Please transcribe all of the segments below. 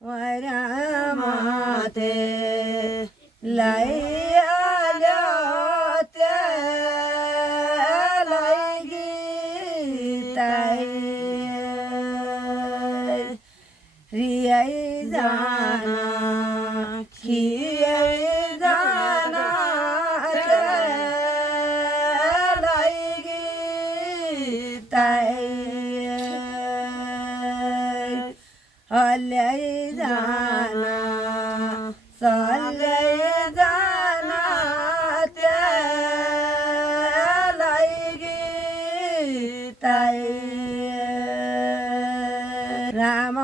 वैरा माथे लैआल्यो त्यसलाई गीतै रियै जाना खियै जाना त्यसलाई गीतै हल्लै जाना सल्लै जाना त्यसलाई गीतै राम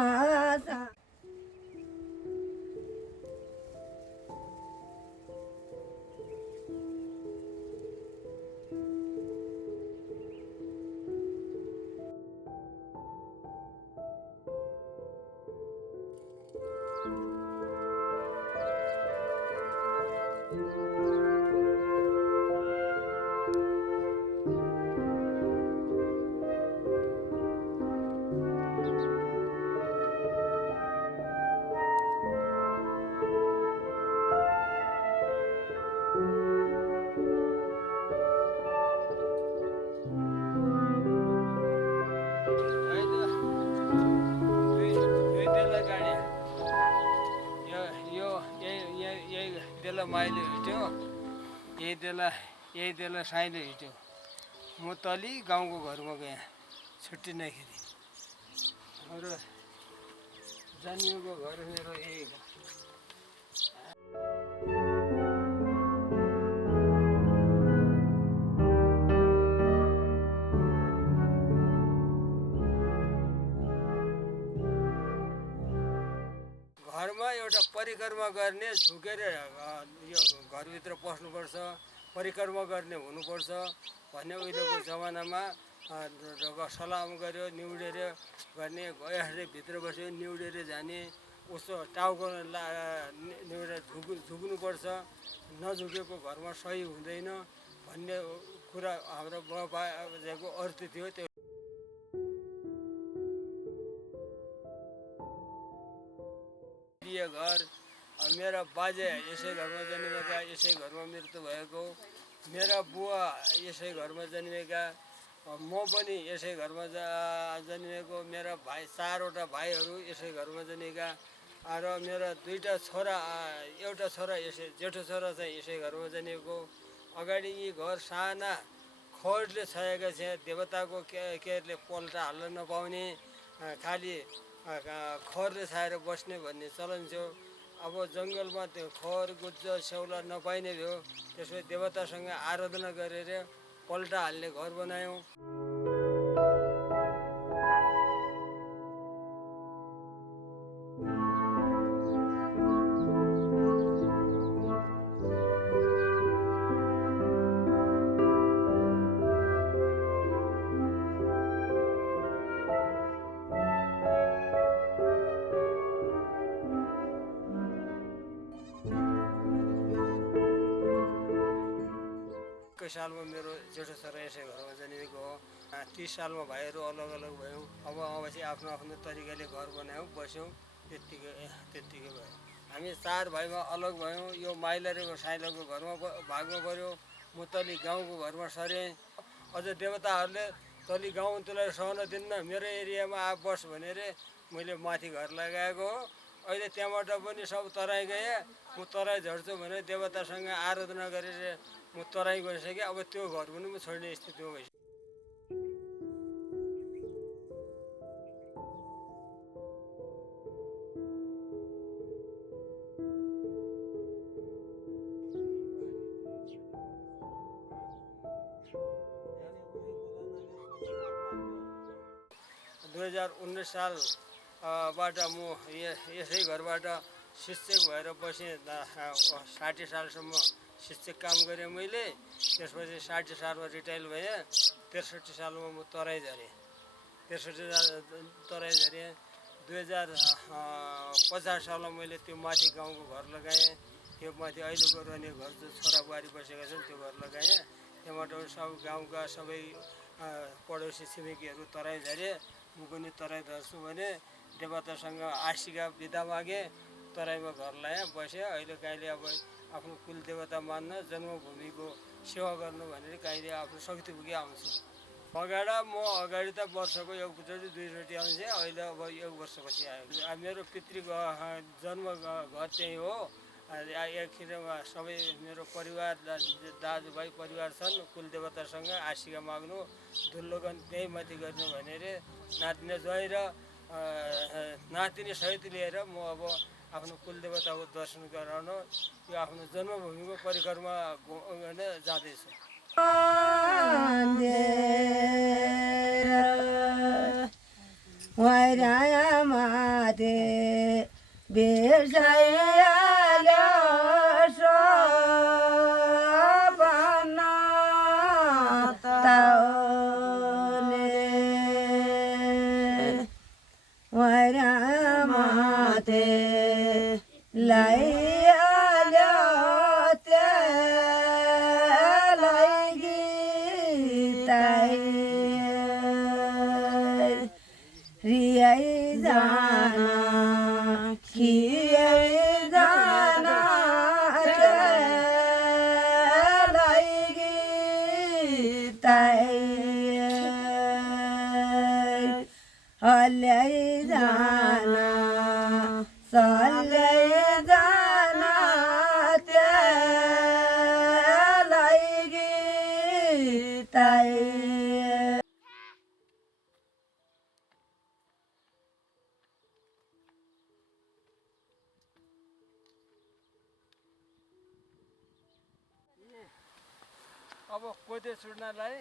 माइले हिँड्यो यही देला साइले हिँड्यो म तली गाउँको घरमा गएँ छुट्टी नखेरि मेरो जन्मिएको घर मेरो यही हो घरमा एउटा परिक्रमा गर्ने झुकेर यो घरभित्र पस्नुपर्छ परिक्रमा गर्ने हुनुपर्छ भन्ने उहिलेको जमानामा सलाम गर्यो निउडेर गर्ने यसले भित्र बस्यो निउडेर जाने उसो टाउको निउडेर झुक्नुपर्छ नझुकेको घरमा सही हुँदैन भन्ने कुरा हाम्रो बाबाको अर्थ थियो त्यो घर मेरा बाजे यसै घरमा जन्मेका यसै घरमा मृत्यु भएको मेरा बुवा यसै घरमा जन्मेका म पनि यसै घरमा जन्मेको मेरा भाइ चारवटा भाइहरू यसै घरमा जन्मेका र मेरा दुईटा छोरा एउटा छोरा यसै जेठो छोरा चाहिँ यसै घरमा जन्मेको अगाडि यी घर साना खरले छाएका छ देवताको केहरूले पल्टा हाल्न नपाउने खालि खरले छाएर बस्ने भन्ने चलन थियो अब जङ्गलमा त्यो खर गुज्ज स्याउला नपाइने भयो त्यसपछि देवतासँग आराधना गरेर पल्टा हाल्ने घर बनायौँ 21 सालमा मेरो जेठो छोरा यसै घरमा जन्मेको हो 30 सालमा भाइहरू अलग अलग भयौँ अब चाहिँ आफ्नो आफ्नो तरिकाले घर बनायौँ बस्यौँ त्यत्तिकै भयो हामी चार भाइमा अलग भयौँ यो माइलरेको साइलाको घरमा भाग्नु पर्यो म तली गाउँको घरमा सरेँ अझ देवताहरूले तली गाउँ त्यसलाई सहन दिन्न मेरो एरियामा आ बस भनेर मैले माथि घर लगाएको हो अहिले त्यहाँबाट पनि सब तराई गए म तराई झर्छु भनेर देवतासँग आराधना गरेर म तराई गइसकेँ अब त्यो घर पनि म छोड्ने स्थितिमा भइसक्यो 2019 सालबाट म यसै घरबाट शिक्षक भएर बसेँ 60 सालसम्म शिक्षक काम गरेँ मैले त्यसपछि 60 सालमा रिटायर भएँ 63 सालमा म तराई झरेँ 2050 सालमा मैले त्यो माथि गाउँको घर लगाएँ त्यो माथि अहिलेको रहने घर जो छोराबुहारी बसेका छन् त्यो घर लगाएँ त्यहाँबाट सब गाउँका सबै पडोसी छिमेकीहरू तराई झरे म पनि तराई झर्छु भने देवतासँग आशिका बिदा मागे तराईमा घर ल्याएँ बसेँ अहिले काहीँले अब आफ्नो कुल देवता मान्न जन्मभूमिको सेवा गर्नु भनेर काहीँले आफ्नो शक्ति पुगी आउँछु अगाडि त वर्षको एकचोटि दुईचोटि आउँथेँ अहिले अब एक वर्षपछि आयो मेरो पितृ जन्म घर त्यही हो एकखेरमा सबै मेरो परिवार दाजुभाइ परिवार छन् कुल देवतासँग आशिका माग्नु धुल्लोगन त्यही माथि गर्नु भनेर नातिनी ज्वाइँ र नातिनी सहित लिएर म अब आफ्नो कुल देवताको दर्शन गराउन यो आफ्नो जन्मभूमिको परिक्रमा गर्न जाँदैछु माते बेसाइहाल्यो सपना ताउने माते लैहाल्यो त्यसलाई गीताई रियाई जाना खियाई जाना त्यसलाई गीताई हल्याई जाना सल्याई जाना त्यसलाई गीताई अब कोदो छुट्नलाई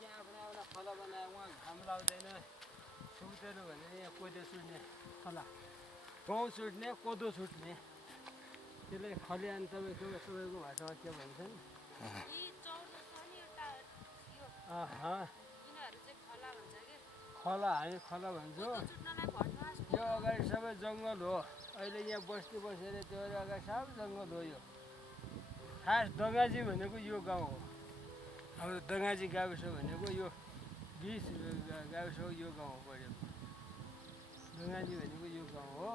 यहाँ आफ्नो एउटा खोला बनायो उहाँ घाम लाग्दैन सुक्दैन भने यहाँ कोदो छुट्ने खोला गहुँ छुट्ने कोदो छुट्ने त्यसलाई खलिहान तपाईँको भाषामा के भन्छन् खोला हामी खोला भन्छौँ यो अगाडि सबै जङ्गल हो अहिले यहाँ बस्ती बसेर त्यो अगाडि सब जङ्गल हो यो खास दङ्गाजी भनेको यो गाउँ हो हाम्रो दङ्गाजी गाविस भनेको यो 20 गाविस हो यो गाउँ हो बढेको दङ्गाजी भनेको यो गाउँ हो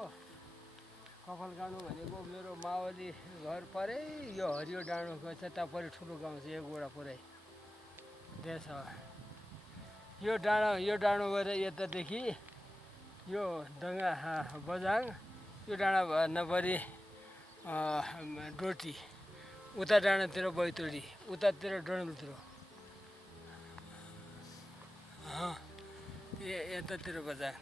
कपाल गाउँ भनेको मेरो मावली घर परै यो हरियो डाँडोको त्यता परि ठुलो गाउँ छ एक वडा पुरै त्यहाँ छ यो डाँडो गएर यतादेखि यो दङ्गा बजाङ यो डाँडा भन्दा परि डोटी उता डाँडातिर बैतडी उतातिर डडेलधुरा यतातिर बजाङ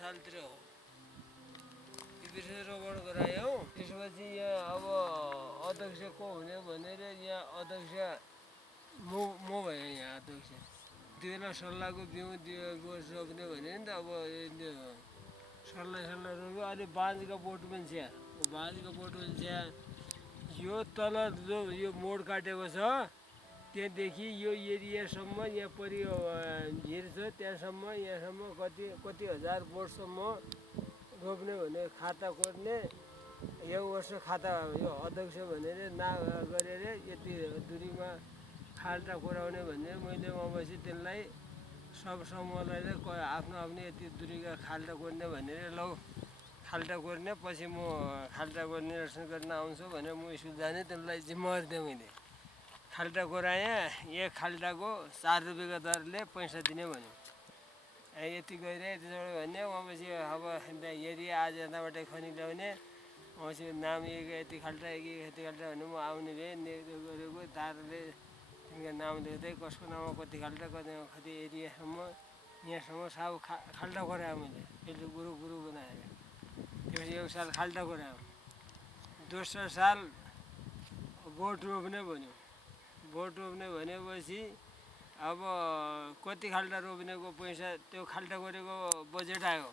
सालतिर हो रोपण गरायो त्यसपछि यहाँ अब अध्यक्ष को हुने भनेर यहाँ अध्यक्ष म भयो यहाँ अध्यक्ष त्यो बेला सल्लाहको बिउ दिएको सक्ने भने नि त अब सल्लाह रोप्यो अहिले बाँझको बोट पनि छ बाँझको बोट पनि छ यो तल जो यो मोड काटेको छ त्यहाँदेखि यो एरियासम्म यहाँ परि हिर छ त्यहाँसम्म यहाँसम्म कति हजार बोटसम्म रोप्ने भने खाता कोर्ने यो वर्ष खाता यो अध्यक्ष भनेर गरेर यति दुरीमा खाल्टा कोराउने भने मैले वहाँपछि त्यसलाई सब समूहलाई आफ्नो यति दुरीका खाल्टा कोर्ने भनेर लौ खाल्टा कोर्ने पछि म खाल्टा कोर्ने निरीक्षण गर्न आउँछु भनेर म स्कुल जाने त्यसलाई जिम्मेवारी दिएँ मैले खाल्टा कोराएँ एक खाल्टाको 4 रुपियाँको दरले पैसा दिने भन्यो यति गइरहे त्यसबाट भने वहाँपछि अब एरिया आज यताबाट खनी ल्याउने वहाँपछि नाम यति खाल्टा यति खाल्टा भने म आउने भए गरेको तारले तिनका नाम लेख्दै कसको नाममा कति खाल्टा कति एरियासम्म यहाँसम्म साब खाल्टा गरायो मैले यसले गुरु गुरु बनाएर त्यसपछि 1 साल खाल्टा गरायो दोस्रो साल बोट रोप्ने भन्यो बोट रोप्ने भनेपछि अब कति खाल्टा रोप्नेको पैसा त्यो खाल्टा गरेको बजेट आयो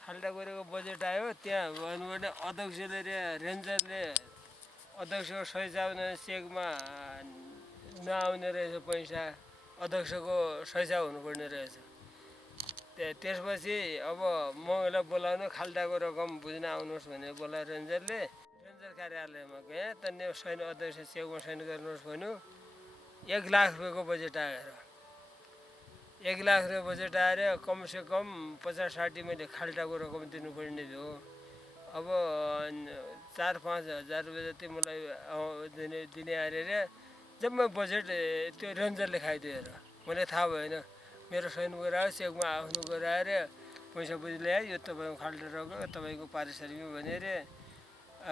खाल्टा गरेको बजेट आयो त्यहाँ भन्नुभयो अध्यक्षले रेन्जरले अध्यक्षको सही चाहने चेकमा नआउने रहेछ पैसा अध्यक्षको सही हुनुपर्ने रहेछ त्यसपछि अब म यसलाई बोलाउनु खाल्टाको रकम बुझ्न आउनुहोस् भनेर बोलाएर रेन्जरले रेन्जर कार्यालयमा गएँ त्यहाँनिर सैन अध्यक्ष चेकमा साइन गर्नुहोस् भन्यो 1 लाख रुपियाँको बजेट आएर 1 लाख रुपियाँ बजेट आएर कमसेकम 50-60 मैले खाल्टाको रकम दिनुपर्ने थियो अब 4-5 हजार रुपियाँ जति मलाई दिने अरे जम्मै बजेट त्यो रेन्जरले खाइदियो र मलाई थाहा भएन मेरो सैन गरायो चेकमा आफ्नो गराएर पैसा बुझी ल्यायो यो तपाईँको खाल्टा रकम तपाईँको पारिश्रमिक भनेर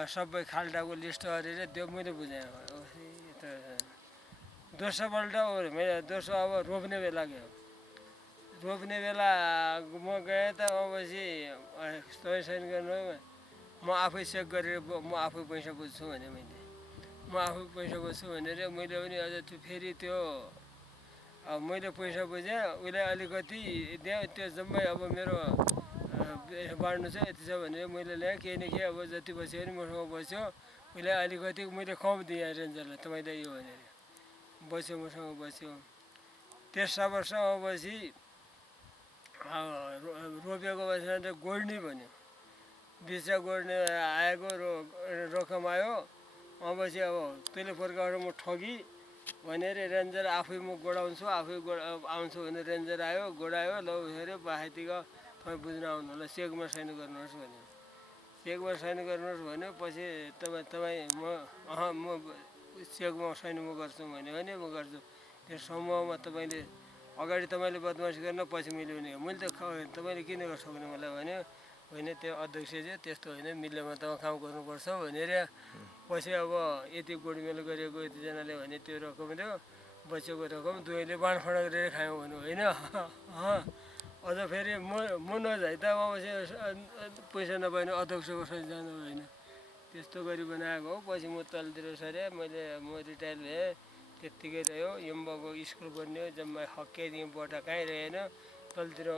सबै खाल्टाको लिस्ट गरेर त्यो मैले बुझाएँ दोस्रोपल्ट मैले दोस्रो अब रोप्ने बेला गयो रोप्ने बेला म गएँ त अबपछि तपाईँ साइन गर्नु म आफै चेक गरेर म आफै पैसा बुझ्छु भने मैले म आफै पैसा बुझ्छु भनेर मैले पनि अझ त्यो फेरि त्यो मैले पैसा बुझेँ उसले अलिकति दिएँ त्यो जम्मै अब मेरो बाँड्नु छ यति छ भनेर मैले ल्याएँ केही न केही अब जति बस्यो भने मसँग बस्यो उसले अलिकति मैले कम दिएँ रेन्जरलाई तपाईँले यो भनेर बस्यो मसँग बस्यो तेस्रो वर्ष अबपछि रोपेको बसेर गोड्ने भन्यो बिचमा गोड्ने आएको रकम आयो अबपछि अब त्यसले फर्काएर म ठगी भनेर रेन्जर आफै म गोडाउँछु आफै आउँछु भने रेन्जर आयो गोडायो ल हेऱ्यो बाहेतिक तपाईँ बुझ्न आउनु होला चेकमा साइन गर्नुहोस् भन्यो चेकमा साइन गर्नुहोस् भन्यो पछि तपाईँ म चेकमा साइन म गर्छु भन्यो भने म गर्छु त्यो समूहमा तपाईँले अगाडि तपाईँले बदमासी गर्न पछि मैले भने मैले त तपाईँले किन गर्न सक्नु मलाई भन्यो होइन त्यो अध्यक्ष चाहिँ त्यस्तो होइन मिलेमा त काम गर्नुपर्छ भनेर पछि अब यति गोडमेल गरेको यतिजनाले भने त्यो रकम थियो बचेको रकम दुवैले बाँडफाँड गरेर खायौँ भन्नु होइन अझ फेरि म नजाइ त अब पैसा नपाएन अध्यक्षको सही जानु होइन त्यस्तो गरी बनाएको हो पछि म तलतिर सरेँ म रिटायर भएँ त्यत्तिकै रह्यो यम्बाको स्कुल बन्यो जम्मा हक्कै बोटा कहीँ रहेन तलतिर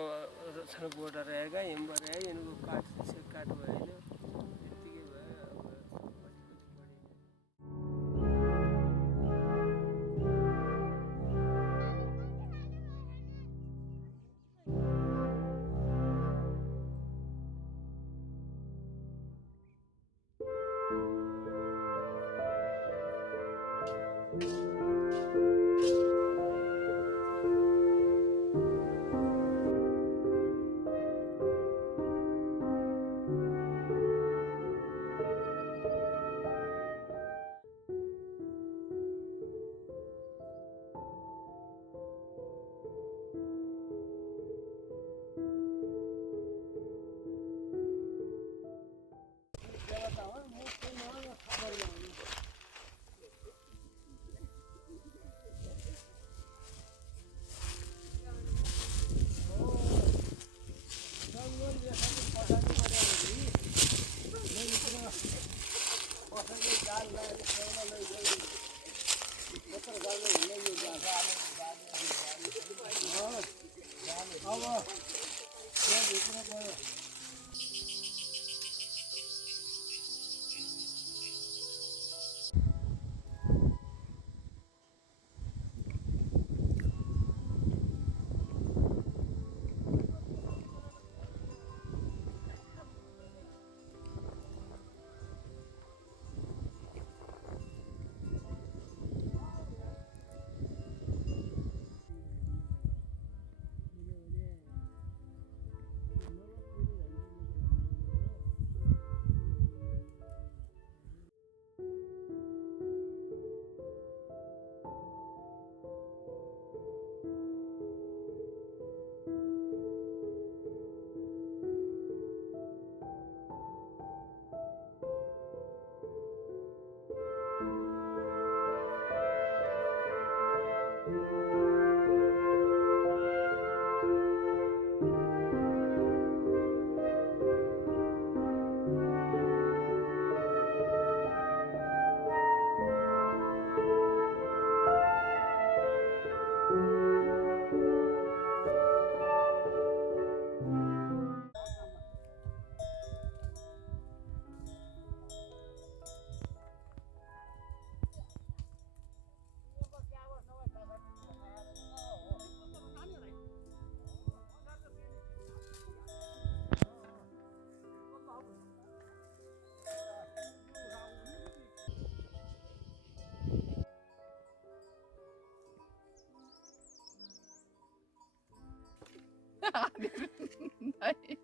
बोटा रहेका यम्बा रह्यो यिनको काठ काठ भएन त्यत्तिकै भयो नाही.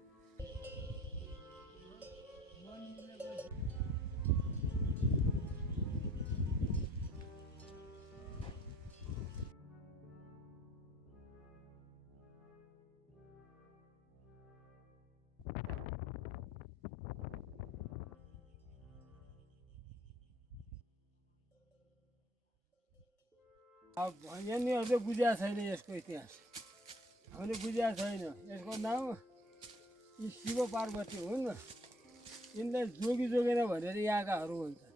अब यिनीहरूले बुझेको छैन यसको इतिहास, हामीले बुझेको छैन। यसको नाम यी शिव पार्वती हुन्। यिनलाई जोगी जोगेन भनेर यहाँकाहरू भन्छन्।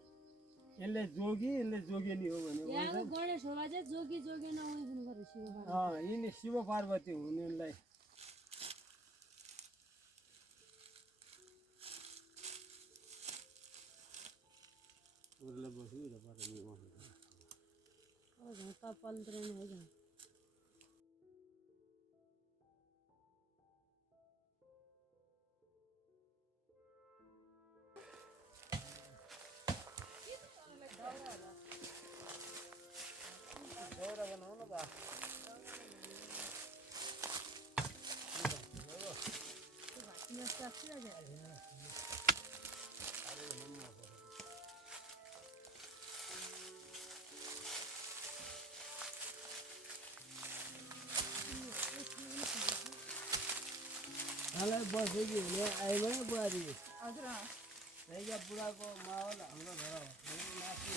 यसले जोगी, यसले जोगिनी हो भने यिनी शिव पार्वती हुन्। यिनलाई मलाई बसेकी हुने आइमा बुहारी त्यहाँका बुढाको माहौल हाम्रो घर हो। मेरो नाति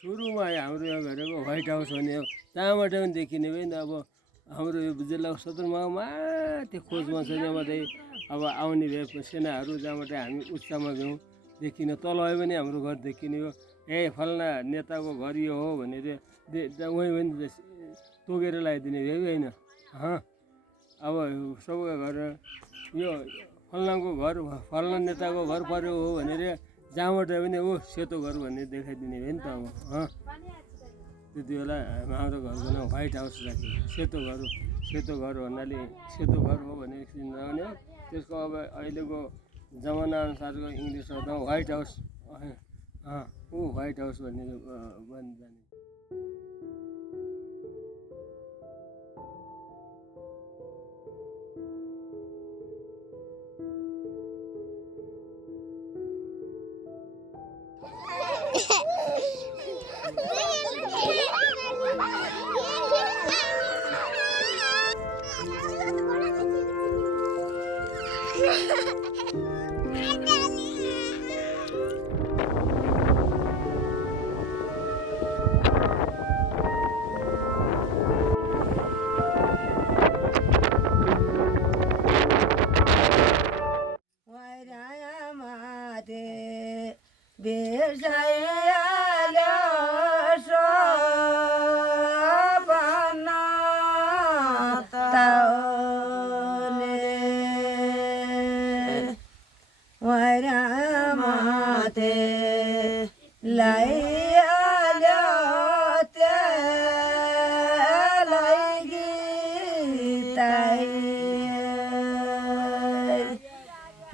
सुरुमा हाम्रो यहाँ भनेको व्हाइट हाउस भन्ने हो। त्यहाँबाट पनि देखिने भयो नि। अब हाम्रो यो जिल्लाको सदरमुकाममा त्यो खोजमा छ। त्यहाँबाट अब आउने भए सेनाहरू जहाँबाट हामी उच्चमा गयौँ देखिन। तल आयो भने हाम्रो घर देखिने हो। ए फल्ना नेताको घर यो हो भनेर उहीँ पनि तोकेर लगाइदिने भयो होइन। अब सबैको घर यो फल्नाको घर, फल्ना नेताको घर पऱ्यो हो भनेर जहाँबाट पनि ओ सेतो घर भन्ने देखाइदिने भयो नि त। अब त्यति बेला हाम्रो घरको नाम व्हाइट हाउस राख्यो। सेतो घर भन्नाले सेतो घर हो भने चिन्ता हो। त्यसको अब अहिलेको जमानाअनुसारको इङ्ग्लिस शब्द व्हाइट हाउस ऊ व्हाइट हाउस भन्ने जाने वैरामाते बिर्साइहाल्यो सपना ताउने वैरामाते लैहाल्यो त्यसलाई गीताइ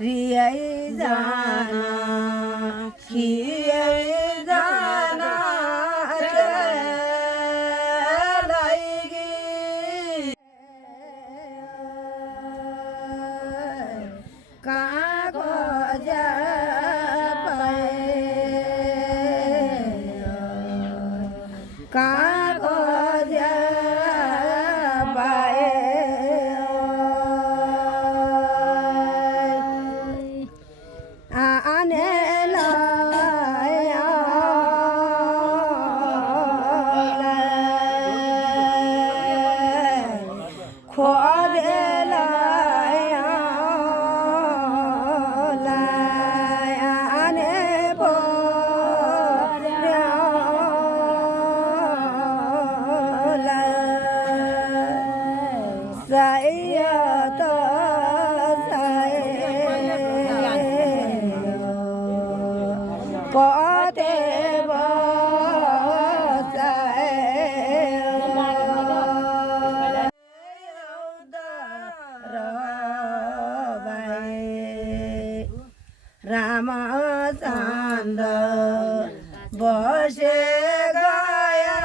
रियाइ जाना खियाइ जाना त्यसलाई कहाँको कहाँको रामचन्द्र बसे गया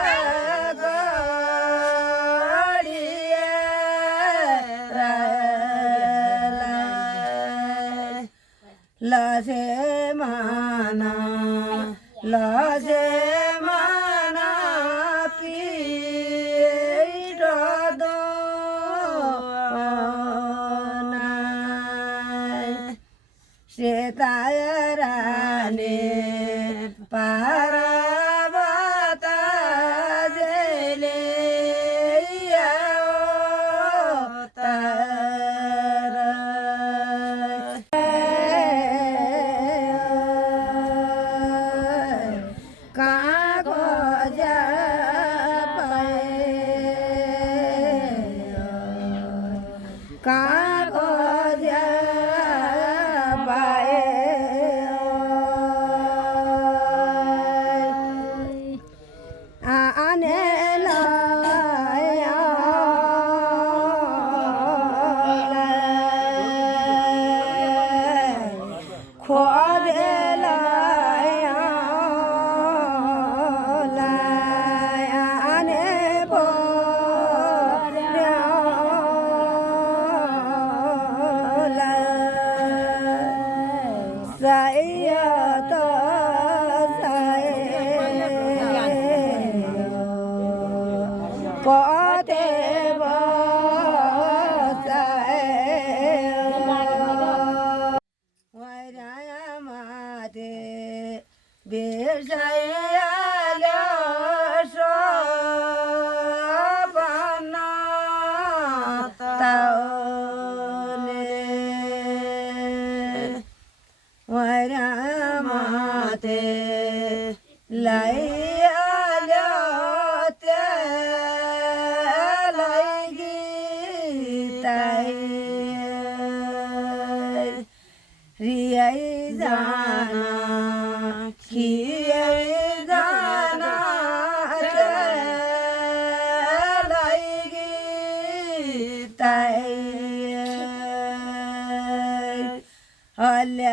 लसे माना पीठ दो सीतारानी पार्वत जेले बिर्साइहाल्यो सपना ताउने वैरामाते लैहाल्यो त्यसलाई गीताइ रियाइ जाना खियाइ जाना त्यसलाई गीताइ हल्ल्या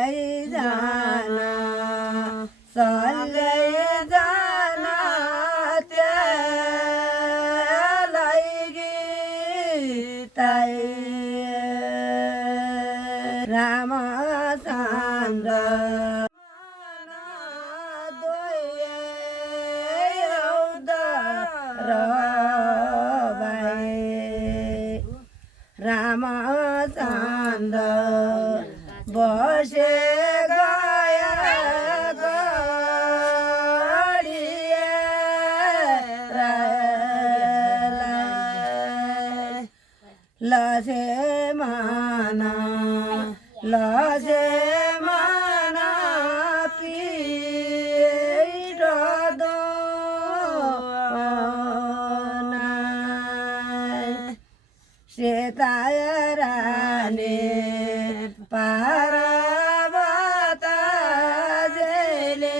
लसे माना लसे माना पीठ दो सेताराने पारावाता जेले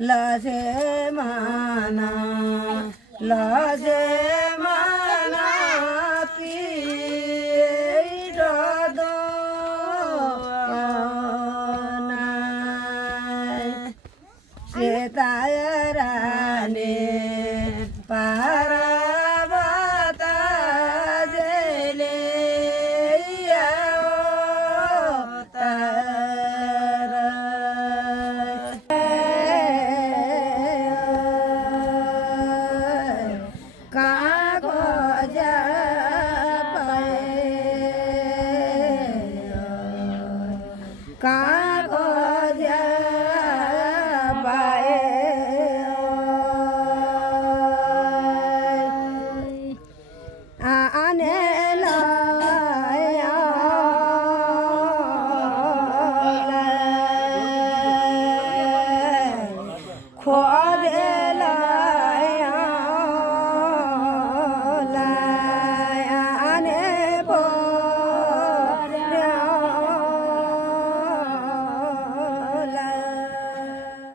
लसे माना लसे माना पीठ दो सेताय